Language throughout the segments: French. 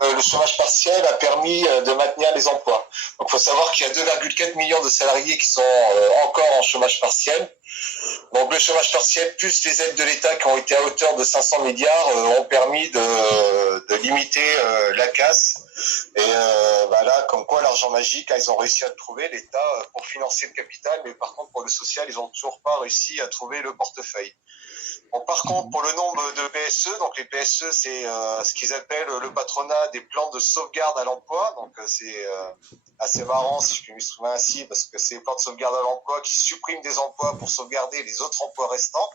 le chômage partiel a permis de maintenir les emplois. Donc il faut savoir qu'il y a 2,4 millions de salariés qui sont encore en chômage partiel. Donc le chômage partiel plus les aides de l'État qui ont été à hauteur de 500 milliards ont permis de limiter la casse. Et là, comme quoi l'argent magique, ils ont réussi à le trouver, l'État, pour financer le capital, mais par contre pour le social, ils n'ont toujours pas réussi à trouver le portefeuille. Bon, par contre, pour le nombre de PSE, donc les PSE, c'est ce qu'ils appellent le patronat des plans de sauvegarde à l'emploi. Donc c'est assez marrant, si je puis m'exprimer ainsi, parce que c'est les plans de sauvegarde à l'emploi qui suppriment des emplois pour sauvegarder les autres emplois restants.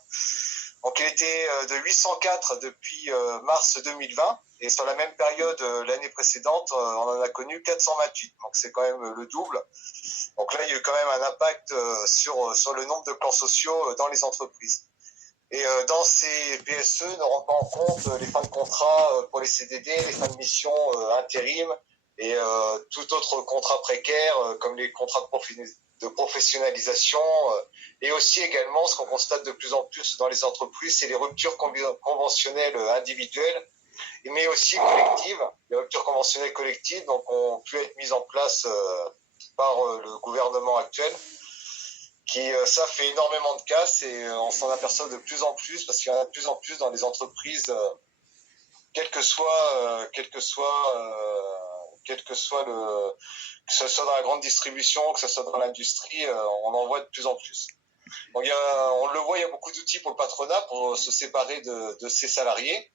Donc il était de 804 depuis mars 2020, et sur la même période l'année précédente, on en a connu 428. Donc c'est quand même le double. Donc là, il y a eu quand même un impact sur le nombre de plans sociaux dans les entreprises. Et dans ces PSE, ne rentrent pas en compte les fins de contrat pour les CDD, les fins de mission intérim et tout autre contrat précaire comme les contrats de professionnalisation et aussi également ce qu'on constate de plus en plus dans les entreprises, c'est les ruptures conventionnelles individuelles mais aussi collectives. Les ruptures conventionnelles collectives donc, ont pu être mises en place par le gouvernement actuel. Ça fait énormément de casse et on s'en aperçoit de plus en plus parce qu'il y en a de plus en plus dans les entreprises, quel que soit que ce soit dans la grande distribution, que ce soit dans l'industrie, on en voit de plus en plus. Donc on le voit, il y a beaucoup d'outils pour le patronat pour se séparer de ses salariés.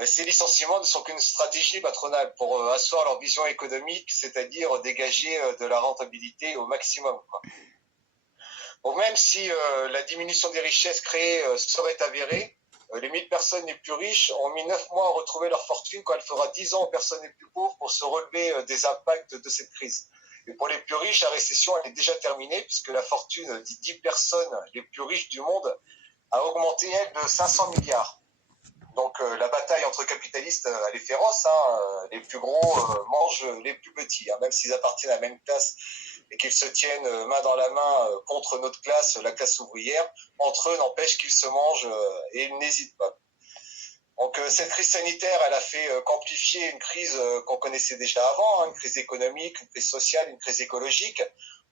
Et ces licenciements ne sont qu'une stratégie patronale pour asseoir leur vision économique, c'est-à-dire dégager de la rentabilité au maximum, quoi. Donc même si la diminution des richesses créées serait avérée, les 1000 personnes les plus riches ont mis 9 mois à retrouver leur fortune quand elle fera 10 ans aux personnes les plus pauvres pour se relever des impacts de cette crise. Et pour les plus riches, la récession elle est déjà terminée puisque la fortune des 10 personnes les plus riches du monde a augmenté, elle, de 500 milliards. Donc la bataille entre capitalistes, elle est féroce. Les plus gros mangent les plus petits, même s'ils appartiennent à la même classe et qu'ils se tiennent main dans la main contre notre classe, la classe ouvrière. Entre eux, n'empêche qu'ils se mangent et ils n'hésitent pas. Donc cette crise sanitaire, elle a fait qu'amplifier une crise qu'on connaissait déjà avant, une crise économique, une crise sociale, une crise écologique,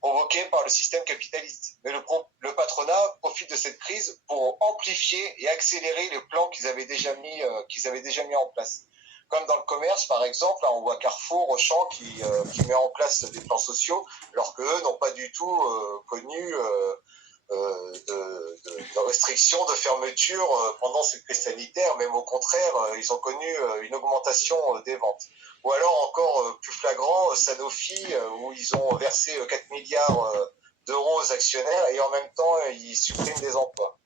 provoquée par le système capitaliste. Mais le patronat profite de cette crise pour amplifier et accélérer les plans qu'ils avaient déjà mis en place. Comme dans le commerce, par exemple, là, on voit Carrefour, Auchan qui met en place des plans sociaux, alors qu'eux n'ont pas du tout connu de restrictions, de fermeture pendant cette crise sanitaire. Même au contraire, ils ont connu une augmentation des ventes. Ou alors encore plus flagrant, Sanofi, où ils ont versé 4 milliards d'euros aux actionnaires et en même temps, ils suppriment des emplois.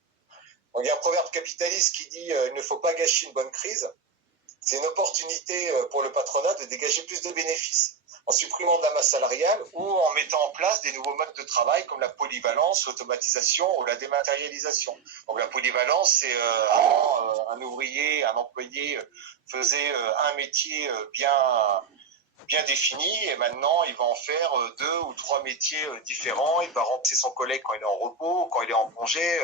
Donc il y a un proverbe capitaliste qui dit il ne faut pas gâcher une bonne crise. C'est une opportunité pour le patronat de dégager plus de bénéfices en supprimant de la masse salariale ou en mettant en place des nouveaux modes de travail comme la polyvalence, l'automatisation ou la dématérialisation. Donc la polyvalence, c'est avant un ouvrier, un employé faisait un métier bien défini et maintenant il va en faire 2 ou 3 métiers différents. Il va remplacer son collègue quand il est en repos, quand il est en congé.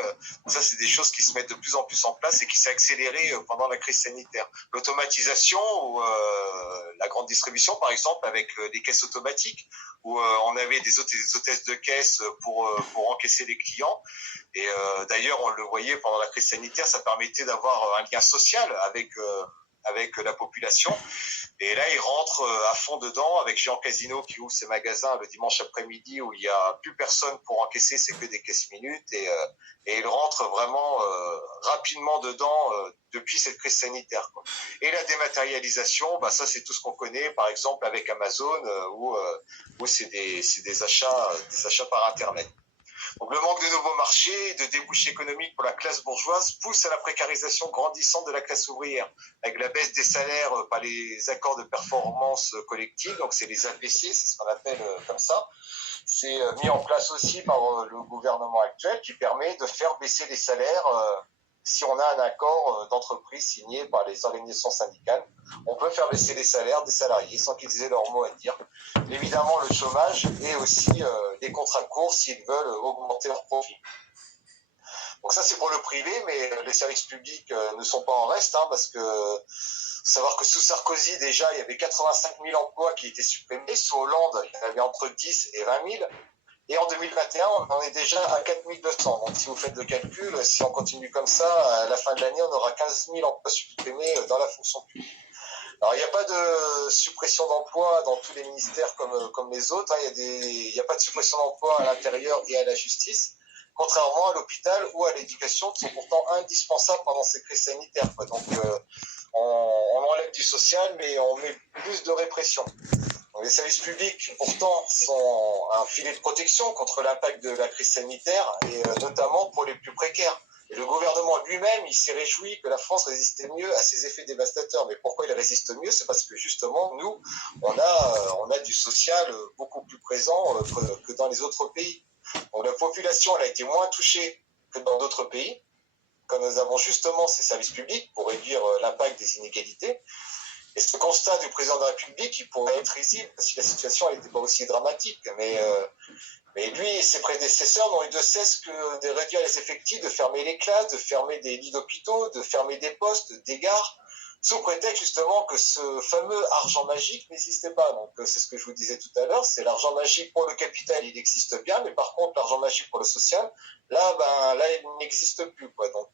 Ça, c'est des choses qui se mettent de plus en plus en place et qui s'est accélérée pendant la crise sanitaire. L'automatisation ou la grande distribution, par exemple, avec les caisses automatiques, où on avait des hôtesses de caisse pour encaisser les clients. Et d'ailleurs, on le voyait pendant la crise sanitaire, ça permettait d'avoir un lien social avec la population. Et là, ils rentrent à fond dedans avec Géant Casino qui ouvre ses magasins le dimanche après-midi où il n'y a plus personne pour encaisser, c'est que des caisses minutes. Et ils rentrent vraiment rapidement dedans depuis cette crise sanitaire, quoi. Et la dématérialisation, ça c'est tout ce qu'on connaît, par exemple avec Amazon où c'est des achats par Internet. Donc le manque de nouveaux marchés et de débouchés économiques pour la classe bourgeoise pousse à la précarisation grandissante de la classe ouvrière, avec la baisse des salaires par les accords de performance collective, donc c'est les APC, c'est ce qu'on appelle comme ça. C'est mis en place aussi par le gouvernement actuel qui permet de faire baisser les salaires si on a un accord d'entreprise signé par les organisations syndicales. On peut faire baisser les salaires des salariés sans qu'ils aient leur mot à dire. Évidemment, le chômage et aussi les contrats courts s'ils veulent augmenter leurs profits. Donc ça, c'est pour le privé, mais les services publics ne sont pas en reste, hein, parce que faut savoir que sous Sarkozy, déjà, il y avait 85 000 emplois qui étaient supprimés. Sous Hollande, il y en avait entre 10 et 20 000. Et en 2021, on en est déjà à 4 200. Donc si vous faites le calcul, si on continue comme ça, à la fin de l'année, on aura 15 000 emplois supprimés dans la fonction publique. Alors, il n'y a pas de suppression d'emplois dans tous les ministères comme les autres. Hein. Il n'y a pas de suppression d'emplois à l'intérieur et à la justice, contrairement à l'hôpital ou à l'éducation, qui sont pourtant indispensables pendant ces crises sanitaires. Quoi. Donc, on enlève du social, mais on met plus de répression. Donc, les services publics, pourtant, sont un filet de protection contre l'impact de la crise sanitaire, et notamment pour les plus précaires. Et le gouvernement lui-même, il s'est réjoui que la France résistait mieux à ces effets dévastateurs. Mais pourquoi il résiste mieux? C'est parce que justement, nous, on a du social beaucoup plus présent que dans les autres pays. Donc la population, elle a été moins touchée que dans d'autres pays, quand nous avons justement ces services publics pour réduire l'impact des inégalités. Et ce constat du président de la République, il pourrait être risible si la situation n'était pas aussi dramatique. Mais lui et ses prédécesseurs n'ont eu de cesse que de réduire les effectifs, de fermer les classes, de fermer des lits d'hôpitaux, de fermer des postes, des gares, sous prétexte justement que ce fameux argent magique n'existait pas. Donc c'est ce que je vous disais tout à l'heure, c'est l'argent magique pour le capital, il existe bien, mais par contre l'argent magique pour le social, là il n'existe plus, quoi. Donc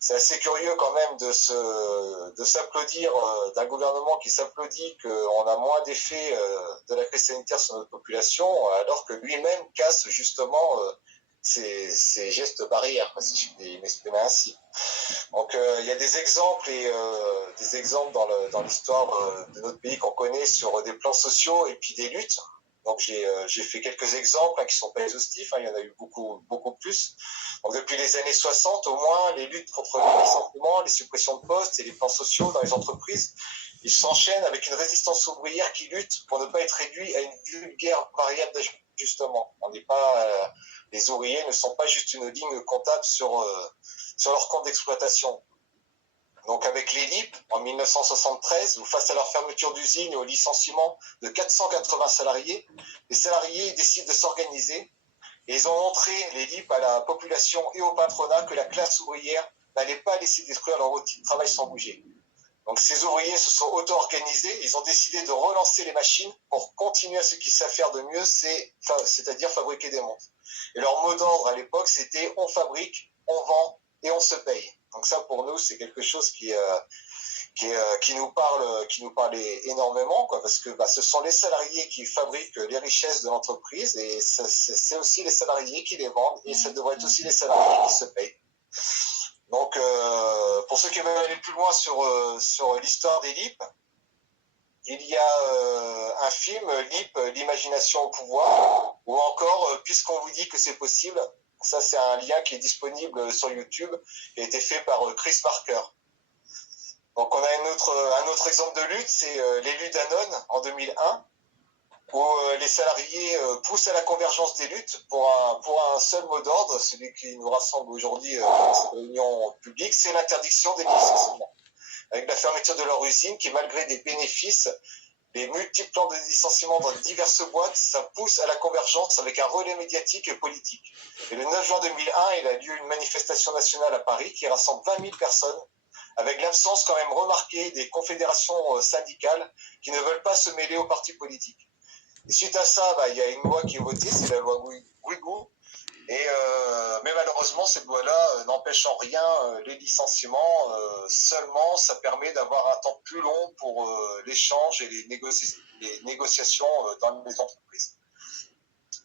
c'est assez curieux quand même de s'applaudir d'un gouvernement qui s'applaudit qu'on a moins d'effets de la crise sanitaire sur notre population, alors que lui-même casse justement ces gestes barrières, si je puis m'exprimer ainsi. Donc il y a des exemples dans l'histoire de notre pays qu'on connaît sur des plans sociaux et puis des luttes. Donc j'ai fait quelques exemples qui ne sont pas exhaustifs, il y en a eu beaucoup plus. Donc depuis les années 60 au moins, les luttes contre les licenciements, les suppressions de postes et les plans sociaux dans les entreprises, ils s'enchaînent avec une résistance ouvrière qui lutte pour ne pas être réduit à une vulgaire variable d'ajustement. Les ouvriers ne sont pas juste une ligne comptable sur leur compte d'exploitation. Donc avec les LIP, en 1973, où face à leur fermeture d'usine et au licenciement de 480 salariés, les salariés décident de s'organiser et ils ont montré, les LIP, à la population et au patronat que la classe ouvrière n'allait pas laisser détruire leur outil de travail sans bouger. Donc ces ouvriers se sont auto-organisés, ils ont décidé de relancer les machines pour continuer à ce qu'ils savent faire de mieux, c'est-à-dire fabriquer des montres. Et leur mot d'ordre à l'époque, c'était « on fabrique, on vend et on se paye ». Donc ça, pour nous, c'est quelque chose qui nous parle énormément, quoi, parce que ce sont les salariés qui fabriquent les richesses de l'entreprise et c'est aussi les salariés qui les vendent et ça devrait être aussi les salariés qui se payent. Donc, pour ceux qui veulent aller plus loin sur l'histoire des LIP, il y a un film, LIP, l'imagination au pouvoir, ou encore, puisqu'on vous dit que c'est possible. Ça, c'est un lien qui est disponible sur YouTube, qui a été fait par Chris Parker. Donc, on a un autre exemple de lutte, c'est l'élu Danone en 2001, où les salariés poussent à la convergence des luttes pour un seul mot d'ordre, celui qui nous rassemble aujourd'hui dans cette réunion publique, c'est l'interdiction des licenciements. Avec la fermeture de leur usine, qui malgré des bénéfices, les multiples plans de licenciement dans diverses boîtes, ça pousse à la convergence avec un relais médiatique et politique. Et le 9 juin 2001, il a lieu une manifestation nationale à Paris qui rassemble 20 000 personnes, avec l'absence quand même remarquée des confédérations syndicales qui ne veulent pas se mêler aux partis politiques. Et suite à ça, il y a une loi qui est votée, c'est la loi Ouigour. Mais malheureusement, cette loi-là n'empêche en rien les licenciements. Seulement, ça permet d'avoir un temps plus long pour l'échange et les négociations dans les entreprises.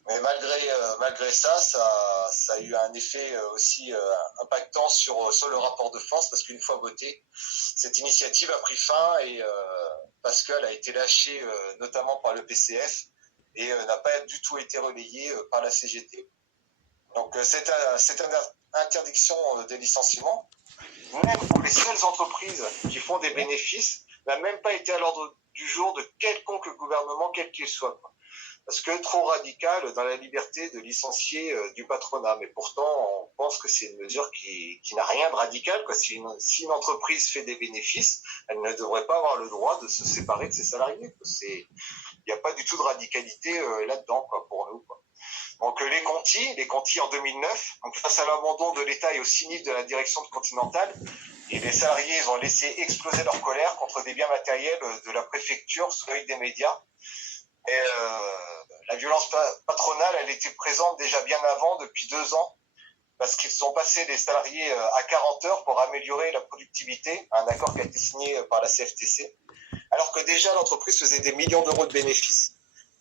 Mais malgré ça a eu un effet aussi impactant sur le rapport de force, parce qu'une fois votée, cette initiative a pris fin parce qu'elle a été lâchée notamment par le PCF et n'a pas du tout été relayée par la CGT. Donc cette interdiction des licenciements, même pour les seules entreprises qui font des bénéfices, n'a même pas été à l'ordre du jour de quelconque gouvernement, quel qu'il soit. Parce que trop radical dans la liberté de licencier du patronat. Mais pourtant, on pense que c'est une mesure qui n'a rien de radical, quoi. Si une entreprise fait des bénéfices, elle ne devrait pas avoir le droit de se séparer de ses salariés. Il n'y a pas du tout de radicalité là-dedans, quoi, pour nous, quoi. Donc les Conti en 2009, donc face à l'abandon de l'État et au cynisme de la direction de Continental, et les salariés ils ont laissé exploser leur colère contre des biens matériels de la préfecture sous l'œil des médias. Et la violence patronale, elle était présente déjà bien avant, depuis 2 ans, parce qu'ils sont passés les salariés à 40 heures pour améliorer la productivité, un accord qui a été signé par la CFTC, alors que déjà l'entreprise faisait des millions d'euros de bénéfices.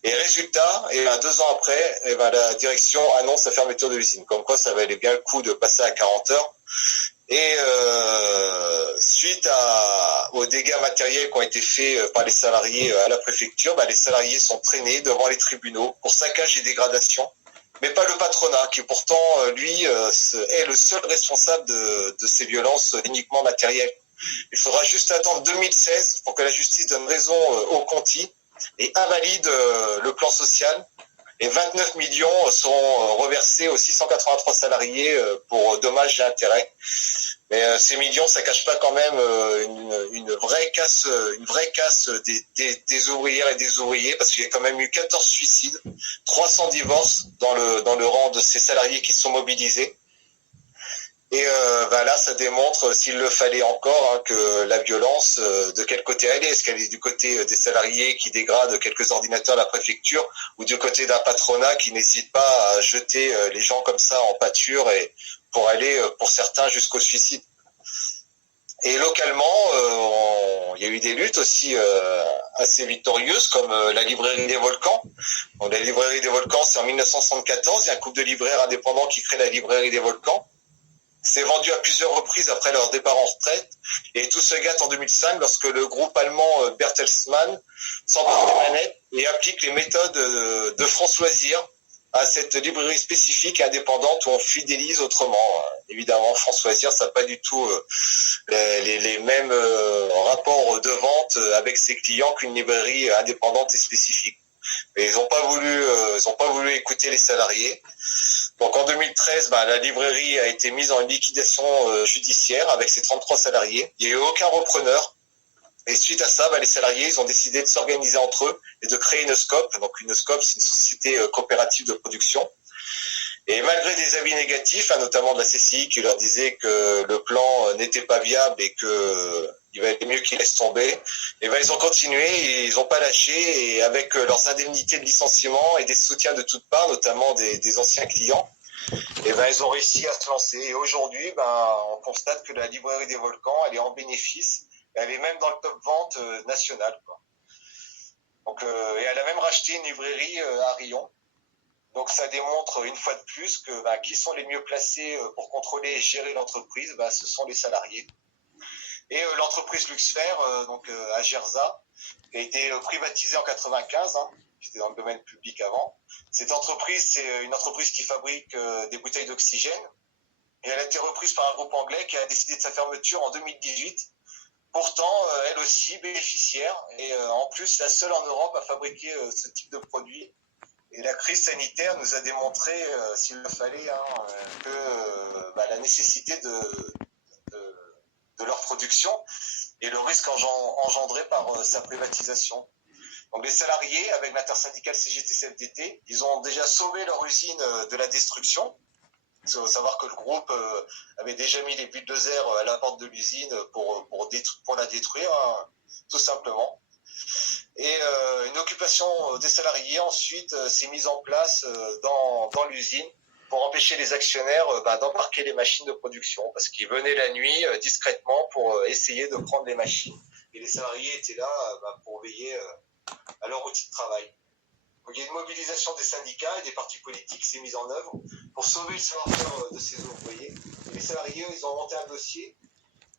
Et résultat, 2 ans après, la direction annonce la fermeture de l'usine. Comme quoi, ça valait bien le coup de passer à 40 heures. Et suite aux dégâts matériels qui ont été faits par les salariés à la préfecture, les salariés sont traînés devant les tribunaux pour saccage et dégradation. Mais pas le patronat, qui pourtant, lui, est le seul responsable de ces violences uniquement matérielles. Il faudra juste attendre 2016 pour que la justice donne raison aux Conti et invalide le plan social. Et 29 millions seront reversés aux 683 salariés pour dommages et intérêts. Mais ces millions, ça cache pas quand même une vraie casse des ouvrières et des ouvriers, parce qu'il y a quand même eu 14 suicides, 300 divorces dans le rang de ces salariés qui sont mobilisés. Et là, ça démontre, s'il le fallait encore, que la violence, de quel côté elle est. Est-ce qu'elle est du côté des salariés qui dégradent quelques ordinateurs à la préfecture, ou du côté d'un patronat qui n'hésite pas à jeter les gens comme ça en pâture, et pour aller, pour certains, jusqu'au suicide. Et localement, il y a eu des luttes aussi assez victorieuses, comme la librairie des Volcans. Donc, la librairie des Volcans, c'est en 1974. Il y a un couple de libraires indépendants qui crée la librairie des Volcans. C'est vendu à plusieurs reprises après leur départ en retraite, et tout se gâte en 2005 lorsque le groupe allemand Bertelsmann s'empare des manettes et applique les méthodes de France Loisirs à cette librairie spécifique et indépendante où on fidélise autrement. Évidemment, France Loisirs, ça n'a pas du tout les mêmes rapports de vente avec ses clients qu'une librairie indépendante et spécifique. Mais ils n'ont pas voulu écouter les salariés. Donc en 2013, la librairie a été mise en liquidation judiciaire avec ses 33 salariés. Il n'y a eu aucun repreneur. Et suite à ça, les salariés ils ont décidé de s'organiser entre eux et de créer une SCOP. Donc une SCOP, c'est une société coopérative de production. Et malgré des avis négatifs, notamment de la CCI qui leur disait que le plan n'était pas viable et qu'il valait mieux qu'ils laissent tomber, et ils ont continué et ils n'ont pas lâché, et avec leurs indemnités de licenciement et des soutiens de toutes parts, notamment des anciens clients, et ils ont réussi à se lancer. Et aujourd'hui, on constate que la librairie des Volcans, elle est en bénéfice, elle est même dans le top vente national, quoi. Donc, et elle a même racheté une librairie à Rion. Donc ça démontre une fois de plus que qui sont les mieux placés pour contrôler et gérer l'entreprise, ce sont les salariés. Et l'entreprise Luxfer, à Gerza, qui a été privatisée en 95, j'étais dans le domaine public avant. Cette entreprise, c'est une entreprise qui fabrique des bouteilles d'oxygène, et elle a été reprise par un groupe anglais qui a décidé de sa fermeture en 2018. Pourtant, elle aussi bénéficiaire, et en plus la seule en Europe à fabriquer ce type de produit. Et la crise sanitaire nous a démontré, s'il le fallait, que la nécessité de leur production et le risque engendré par sa privatisation. Donc les salariés, avec l'intersyndicale CGT-CFDT, ils ont déjà sauvé leur usine de la destruction. Il faut savoir que le groupe avait déjà mis les bulldozers à la porte de l'usine pour la détruire, tout simplement. Et une occupation des salariés ensuite s'est mise en place dans l'usine pour empêcher les actionnaires d'embarquer les machines de production, parce qu'ils venaient la nuit discrètement pour essayer de prendre les machines. Et les salariés étaient là pour veiller à leur outil de travail. Donc, il y a une mobilisation des syndicats et des partis politiques qui s'est mise en œuvre pour sauver le savoir-faire de ces ouvriers. Et les salariés, ils ont monté un dossier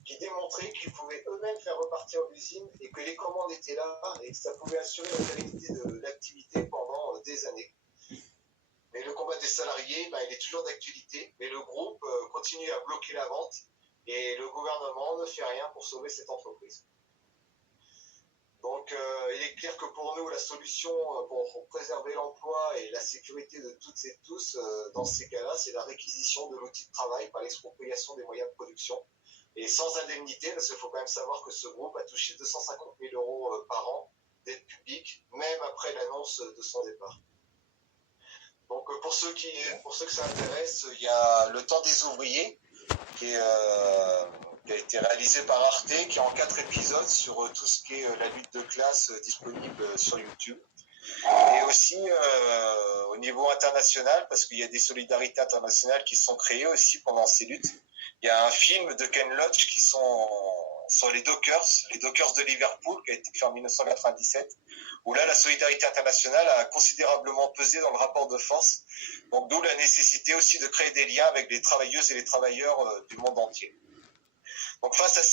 qui démontrait qu'ils pouvaient eux-mêmes faire repartir l'usine et que les commandes étaient là et que ça pouvait assurer la pérennité de l'activité pendant des années. Mais le combat des salariés, il est toujours d'actualité, mais le groupe continue à bloquer la vente et le gouvernement ne fait rien pour sauver cette entreprise. Donc il est clair que pour nous, la solution pour préserver l'emploi et la sécurité de toutes et tous, dans ces cas-là, c'est la réquisition de l'outil de travail par l'expropriation des moyens de production. Et sans indemnité, parce qu'il faut quand même savoir que ce groupe a touché 250 000 euros par an d'aide publique, même après l'annonce de son départ. Donc pour ceux que ça intéresse, il y a Le Temps des ouvriers qui a été réalisé par Arte, qui est en 4 épisodes sur tout ce qui est la lutte de classe disponible sur YouTube. Et aussi au niveau international, parce qu'il y a des solidarités internationales qui sont créées aussi pendant ces luttes. Il y a un film de Ken Loach qui sont sur les Dockers de Liverpool, qui a été fait en 1997, où là la solidarité internationale a considérablement pesé dans le rapport de force. Donc d'où la nécessité aussi de créer des liens avec les travailleuses et les travailleurs du monde entier. Donc face à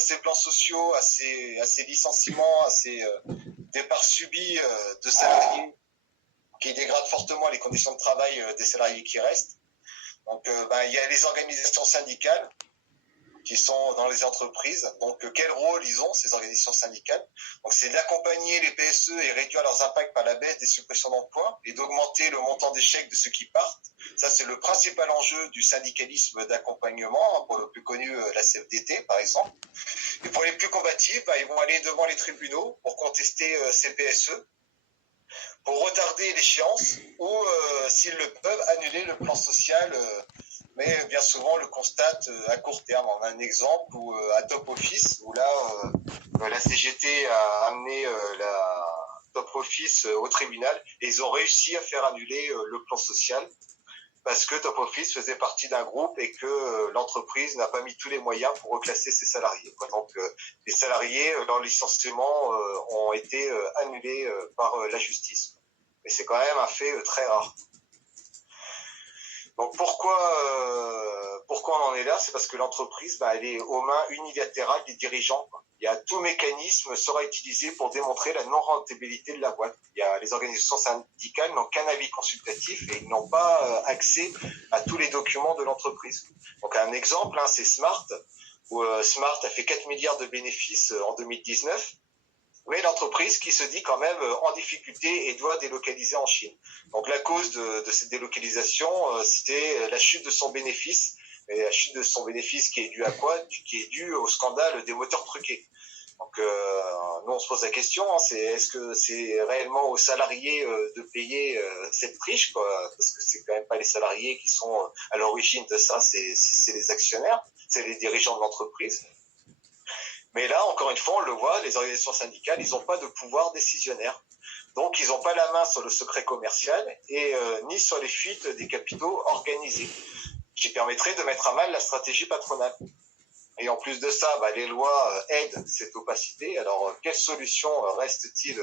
ces plans sociaux, à ces licenciements, à ces départs subis de salariés qui dégradent fortement les conditions de travail des salariés qui restent. Donc il y a les organisations syndicales qui sont dans les entreprises. Donc quel rôle ils ont, ces organisations syndicales? Donc c'est d'accompagner les PSE et réduire leurs impacts par la baisse des suppressions d'emplois et d'augmenter le montant des chèques de ceux qui partent. Ça c'est le principal enjeu du syndicalisme d'accompagnement, pour le plus connu la CFDT par exemple. Et pour les plus combatifs, ils vont aller devant les tribunaux pour contester ces PSE, pour retarder l'échéance ou, s'ils le peuvent, annuler le plan social. Mais bien souvent, on le constate à court terme. On a un exemple où, à Top Office, où là, la CGT a amené la Top Office au tribunal et ils ont réussi à faire annuler le plan social parce que Top Office faisait partie d'un groupe et que l'entreprise n'a pas mis tous les moyens pour reclasser ses salariés. Donc les salariés, leur licenciement ont été annulés par la justice. Et c'est quand même un fait très rare. Donc pourquoi on en est là? C'est parce que l'entreprise, elle est aux mains unilatérales des dirigeants. Tout mécanisme sera utilisé pour démontrer la non-rentabilité de la boîte. Les organisations syndicales n'ont qu'un avis consultatif et ils n'ont pas accès à tous les documents de l'entreprise. Donc un exemple, c'est Smart, où Smart a fait 4 milliards de bénéfices en 2019. Mais l'entreprise qui se dit quand même en difficulté et doit délocaliser en Chine. Donc la cause de cette délocalisation, c'était la chute de son bénéfice. Et la chute de son bénéfice qui est due à quoi? Qui est due au scandale des moteurs truqués. Donc nous on se pose la question, est-ce que c'est réellement aux salariés de payer cette triche, quoi? Parce que c'est quand même pas les salariés qui sont à l'origine de ça, c'est les actionnaires, c'est les dirigeants de l'entreprise. Mais là, encore une fois, on le voit, les organisations syndicales, ils n'ont pas de pouvoir décisionnaire. Donc, ils n'ont pas la main sur le secret commercial et ni sur les fuites des capitaux organisés, qui permettraient de mettre à mal la stratégie patronale. Et en plus de ça, les lois aident cette opacité. Alors, quelle solution reste-t-il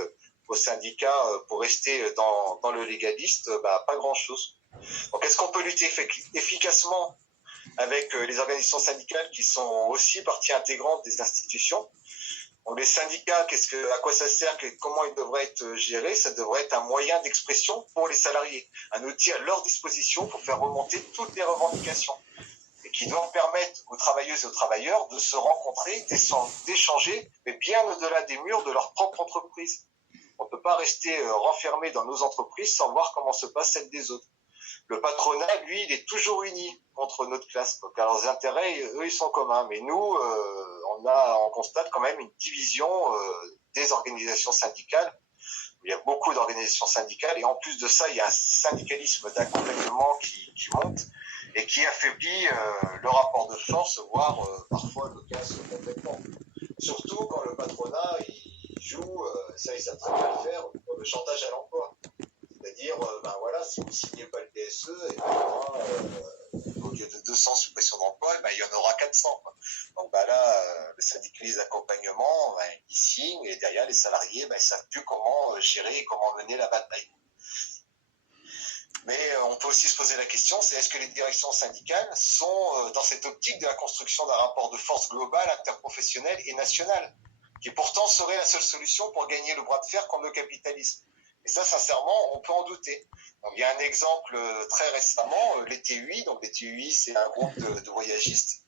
aux syndicats pour rester dans le légaliste? Pas grand-chose. Donc, est-ce qu'on peut lutter efficacement avec les organisations syndicales qui sont aussi partie intégrante des institutions? Donc les syndicats, à quoi ça sert, comment ils devraient être gérés? Ça devrait être un moyen d'expression pour les salariés, un outil à leur disposition pour faire remonter toutes les revendications et qui doit permettre aux travailleuses et aux travailleurs de se rencontrer, d'échanger, mais bien au-delà des murs de leur propre entreprise. On ne peut pas rester renfermé dans nos entreprises sans voir comment se passe celle des autres. Le patronat, lui, il est toujours uni contre notre classe. Donc, alors, les intérêts, eux, ils sont communs. Mais nous, on constate quand même une division des organisations syndicales. Il y a beaucoup d'organisations syndicales. Et en plus de ça, il y a un syndicalisme d'accompagnement qui monte et qui affaiblit le rapport de force, voire parfois le casse complètement. Surtout quand le patronat, il joue, ça ils savent très bien le faire, le chantage à l'emploi. C'est-à-dire, si vous ne signez pas le PSE, au lieu de 200 suppressions d'emplois, il y en aura 400. Quoi. Donc là, le syndicaliste d'accompagnement, il signe et derrière, les salariés, ils ne savent plus comment gérer et comment mener la bataille. Mais on peut aussi se poser la question, c'est est-ce que les directions syndicales sont dans cette optique de la construction d'un rapport de force global, interprofessionnel et national, qui pourtant serait la seule solution pour gagner le bras de fer contre le capitalisme. Et ça, sincèrement, on peut en douter. Donc, il y a un exemple très récemment, les TUI. Donc, les TUI, c'est un groupe de voyagistes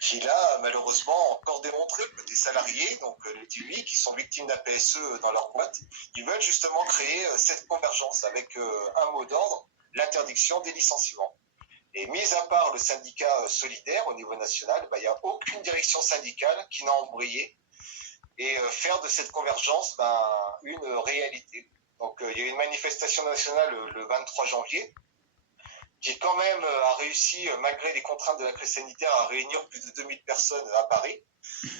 qui, là, malheureusement, encore démontré que des salariés, donc les TUI, qui sont victimes d'un PSE dans leur boîte, ils veulent justement créer cette convergence avec un mot d'ordre, l'interdiction des licenciements. Et mis à part le syndicat solidaire au niveau national, il n'y a aucune direction syndicale qui n'a embrayé et faire de cette convergence une réalité. Donc il y a eu une manifestation nationale le 23 janvier, qui quand même a réussi, malgré les contraintes de la crise sanitaire, à réunir plus de 2000 personnes à Paris.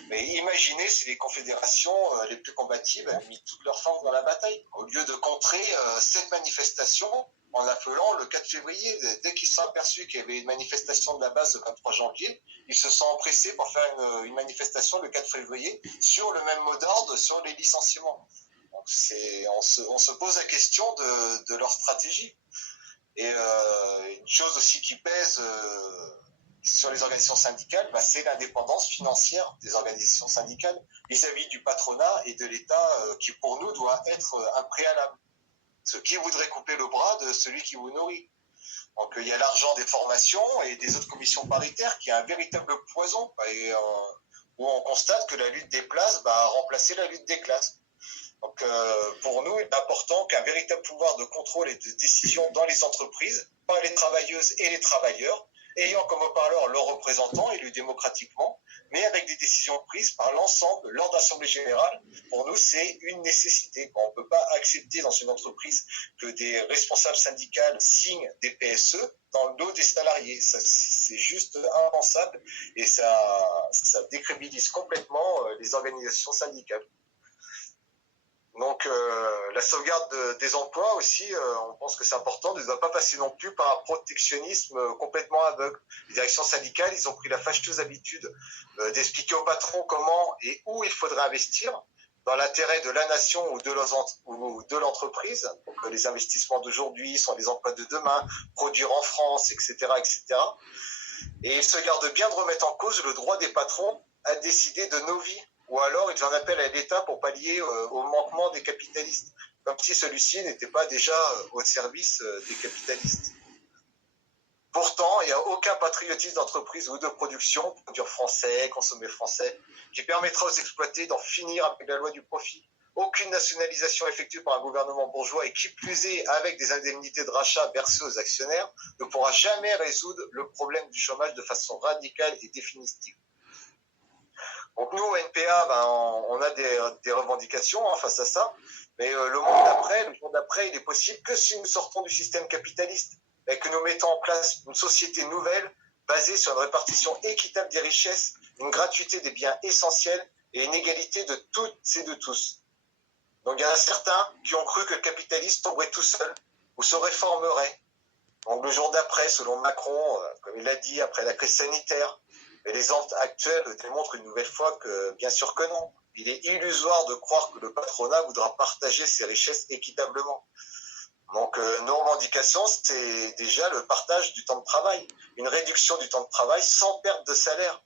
Mais imaginez si les confédérations les plus combatives avaient mis toutes leurs forces dans la bataille, au lieu de contrer cette manifestation en appelant le 4 février. Dès qu'ils se sont aperçus qu'il y avait une manifestation de la base le 23 janvier, ils se sont empressés pour faire une manifestation le 4 février sur le même mot d'ordre, sur les licenciements. Donc on se pose la question de leur stratégie. Et une chose aussi qui pèse sur les organisations syndicales, c'est l'indépendance financière des organisations syndicales vis-à-vis du patronat et de l'État, qui pour nous doit être un préalable. Ce qui voudrait couper le bras de celui qui vous nourrit. Donc il y a l'argent des formations et des autres commissions paritaires qui est un véritable poison, où on constate que la lutte des places a remplacé la lutte des classes. Donc pour nous, il est important qu'un véritable pouvoir de contrôle et de décision dans les entreprises, par les travailleuses et les travailleurs, ayant comme haut-parleur leurs représentants élus démocratiquement, mais avec des décisions prises par l'ensemble lors d'assemblée générale. Pour nous, c'est une nécessité. On ne peut pas accepter dans une entreprise que des responsables syndicaux signent des PSE dans le dos des salariés. C'est juste impensable et ça décrédibilise complètement les organisations syndicales. Donc la sauvegarde des emplois aussi, on pense que c'est important, ne doit pas passer non plus par un protectionnisme complètement aveugle. Les directions syndicales, ils ont pris la fâcheuse habitude d'expliquer aux patrons comment et où il faudrait investir dans l'intérêt de la nation ou de l'entreprise. Donc les investissements d'aujourd'hui sont les emplois de demain, produire en France, etc., etc. Et ils se gardent bien de remettre en cause le droit des patrons à décider de nos vies. Ou alors ils en appellent à l'État pour pallier au manquement des capitalistes, comme si celui-ci n'était pas déjà au service des capitalistes. Pourtant, il n'y a aucun patriotisme d'entreprise ou de production, produire français, consommer français, qui permettra aux exploités d'en finir avec la loi du profit. Aucune nationalisation effectuée par un gouvernement bourgeois, et qui plus est avec des indemnités de rachat versées aux actionnaires, ne pourra jamais résoudre le problème du chômage de façon radicale et définitive. Donc nous, au NPA, on a des revendications face à ça, mais le jour d'après, il est possible que si nous sortons du système capitaliste et que nous mettons en place une société nouvelle basée sur une répartition équitable des richesses, une gratuité des biens essentiels et une égalité de toutes et de tous. Donc il y en a certains qui ont cru que le capitalisme tomberait tout seul ou se réformerait. Donc le jour d'après, selon Macron, comme il l'a dit, après la crise sanitaire, mais les exemples actuels démontrent une nouvelle fois que, bien sûr que non. Il est illusoire de croire que le patronat voudra partager ses richesses équitablement. Donc nos revendications, c'est déjà le partage du temps de travail. Une réduction du temps de travail sans perte de salaire.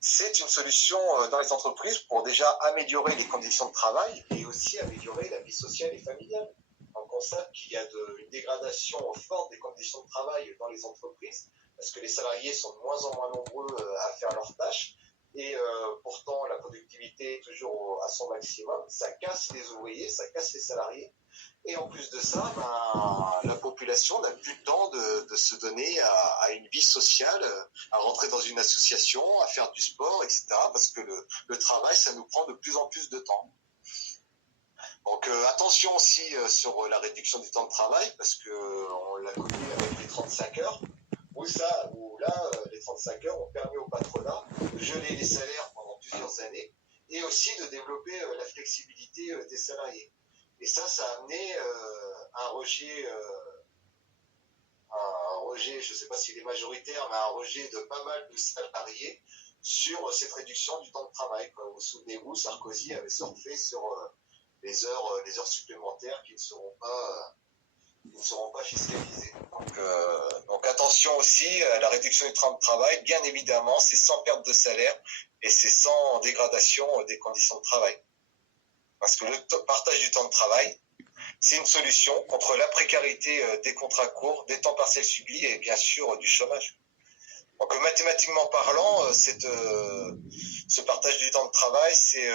C'est une solution dans les entreprises pour déjà améliorer les conditions de travail et aussi améliorer la vie sociale et familiale. On constate qu'il y a une dégradation forte des conditions de travail dans les entreprises, parce que les salariés sont de moins en moins nombreux à faire leurs tâches, et pourtant la productivité est toujours à son maximum. Ça casse les ouvriers, ça casse les salariés, et en plus de ça, la population n'a plus le temps de se donner à une vie sociale, à rentrer dans une association, à faire du sport, etc., parce que le travail, ça nous prend de plus en plus de temps. Donc attention aussi sur la réduction du temps de travail, parce qu'on l'a connu avec les 35 heures, où là, les 35 heures ont permis au patronat de geler les salaires pendant plusieurs années, et aussi de développer la flexibilité des salariés. Et ça a amené un rejet, je ne sais pas s'il est majoritaire, mais un rejet de pas mal de salariés sur cette réduction du temps de travail. Vous souvenez-vous, Sarkozy avait surfé sur les heures supplémentaires qui ne seront pas fiscalisées. Donc attention aussi à la réduction du temps de travail. Bien évidemment, c'est sans perte de salaire et c'est sans dégradation des conditions de travail. Parce que le partage du temps de travail, c'est une solution contre la précarité des contrats courts, des temps partiels subis et bien sûr du chômage. Donc mathématiquement parlant, ce partage du temps de travail, c'est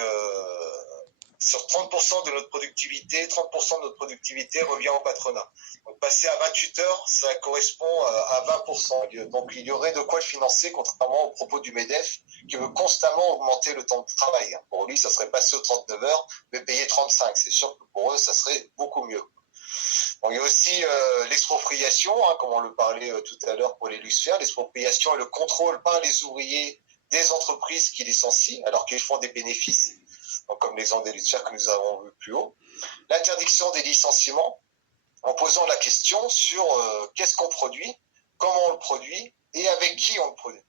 sur 30% de notre productivité, 30% de notre productivité revient au patronat. Donc passer à 28 heures, ça correspond à 20%. Donc il y aurait de quoi le financer, contrairement au propos du MEDEF, qui veut constamment augmenter le temps de travail. Pour lui, ça serait passer aux 39 heures, mais payer 35. C'est sûr que pour eux, ça serait beaucoup mieux. Bon, il y a aussi l'expropriation, hein, comme on le parlait tout à l'heure pour les luxuaires, l'expropriation et le contrôle par les ouvriers des entreprises qui licencient alors qu'ils font des bénéfices, donc, comme l'exemple des luxuaires que nous avons vu plus haut. L'interdiction des licenciements en posant la question sur qu'est-ce qu'on produit, comment on le produit et avec qui on le produit.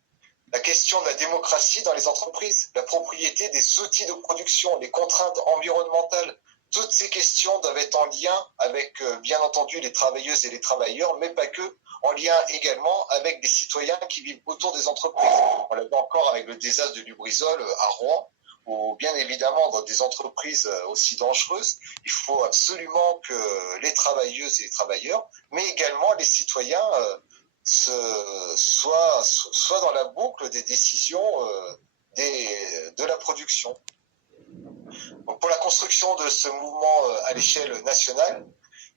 La question de la démocratie dans les entreprises, la propriété des outils de production, les contraintes environnementales, toutes ces questions doivent être en lien avec, bien entendu, les travailleuses et les travailleurs, mais pas que, en lien également avec des citoyens qui vivent autour des entreprises. On l'a vu encore avec le désastre de Lubrizol à Rouen, où bien évidemment, dans des entreprises aussi dangereuses, il faut absolument que les travailleuses et les travailleurs, mais également les citoyens, soit dans la boucle des décisions de la production. Donc pour la construction de ce mouvement à l'échelle nationale,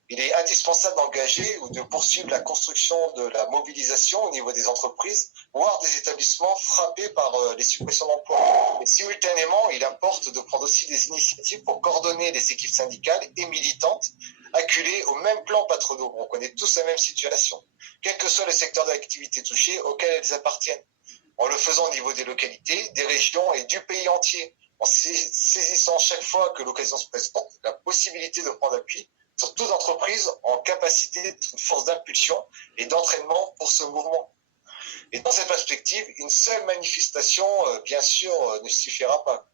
il est indispensable d'engager ou de poursuivre la construction de la mobilisation au niveau des entreprises, voire des établissements frappés par les suppressions d'emplois. Et simultanément, il importe de prendre aussi des initiatives pour coordonner les équipes syndicales et militantes acculées au même plan patronaux. On connaît tous la même situation, quel que soit le secteur d'activité touché auquel elles appartiennent, en le faisant au niveau des localités, des régions et du pays entier, en saisissant chaque fois que l'occasion se présente la possibilité de prendre appui sur toute entreprise en capacité d'une force d'impulsion et d'entraînement pour ce mouvement. Et dans cette perspective, une seule manifestation, bien sûr, ne suffira pas.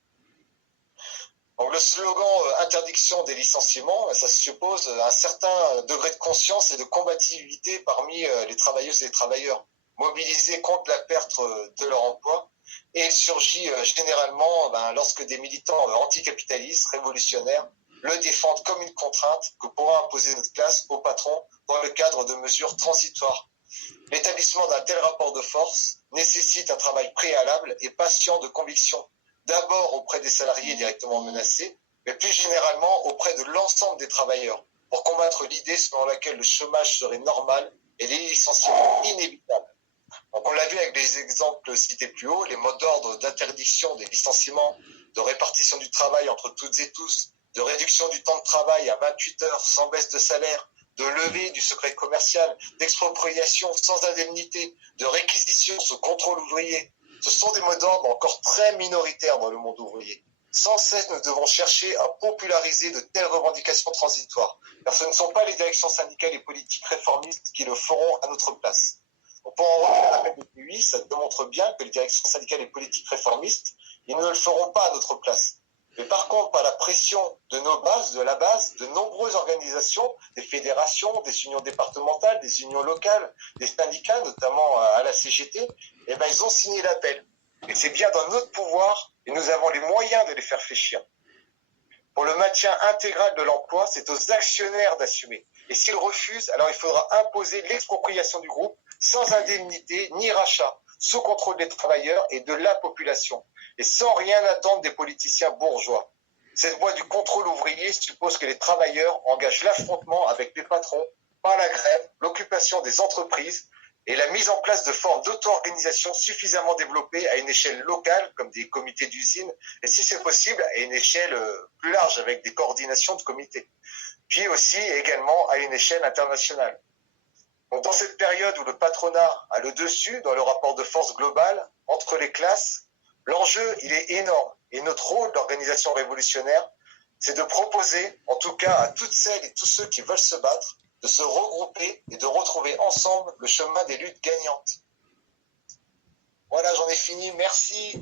Donc le slogan interdiction des licenciements, ça suppose un certain degré de conscience et de combativité parmi les travailleuses et les travailleurs, mobilisés contre la perte de leur emploi. Et il surgit généralement lorsque des militants anticapitalistes, révolutionnaires, le défendent comme une contrainte que pourra imposer notre classe au patron dans le cadre de mesures transitoires. L'établissement d'un tel rapport de force nécessite un travail préalable et patient de conviction, d'abord auprès des salariés directement menacés, mais plus généralement auprès de l'ensemble des travailleurs, pour combattre l'idée selon laquelle le chômage serait normal et les licenciements inévitables. Donc on l'a vu avec les exemples cités plus haut, les mots d'ordre d'interdiction des licenciements, de répartition du travail entre toutes et tous, de réduction du temps de travail à 28 heures sans baisse de salaire, de levée du secret commercial, d'expropriation sans indemnité, de réquisition sous contrôle ouvrier. Ce sont des mots d'ordre encore très minoritaires dans le monde ouvrier. Sans cesse, nous devons chercher à populariser de telles revendications transitoires, car ce ne sont pas les directions syndicales et politiques réformistes qui le feront à notre place. Pour en revenir à l'appel de PUI, ça démontre bien que les directions syndicales et politiques réformistes, ils ne le feront pas à notre place. Mais par contre, par la pression de nos bases, de la base, de nombreuses organisations, des fédérations, des unions départementales, des unions locales, des syndicats, notamment à la CGT, ils ont signé l'appel. Et c'est bien dans notre pouvoir, et nous avons les moyens de les faire fléchir. Pour le maintien intégral de l'emploi, c'est aux actionnaires d'assumer. Et s'ils refusent, alors il faudra imposer l'expropriation du groupe sans indemnité ni rachat, sous contrôle des travailleurs et de la population, et sans rien attendre des politiciens bourgeois. Cette voie du contrôle ouvrier suppose que les travailleurs engagent l'affrontement avec les patrons par la grève, l'occupation des entreprises et la mise en place de formes d'auto-organisation suffisamment développées à une échelle locale, comme des comités d'usine, et si c'est possible, à une échelle plus large, avec des coordinations de comités. Puis aussi, également, à une échelle internationale. Donc, dans cette période où le patronat a le dessus dans le rapport de force global entre les classes, l'enjeu, il est énorme. Et notre rôle d'organisation révolutionnaire, c'est de proposer, en tout cas à toutes celles et tous ceux qui veulent se battre, de se regrouper et de retrouver ensemble le chemin des luttes gagnantes. Voilà, j'en ai fini. Merci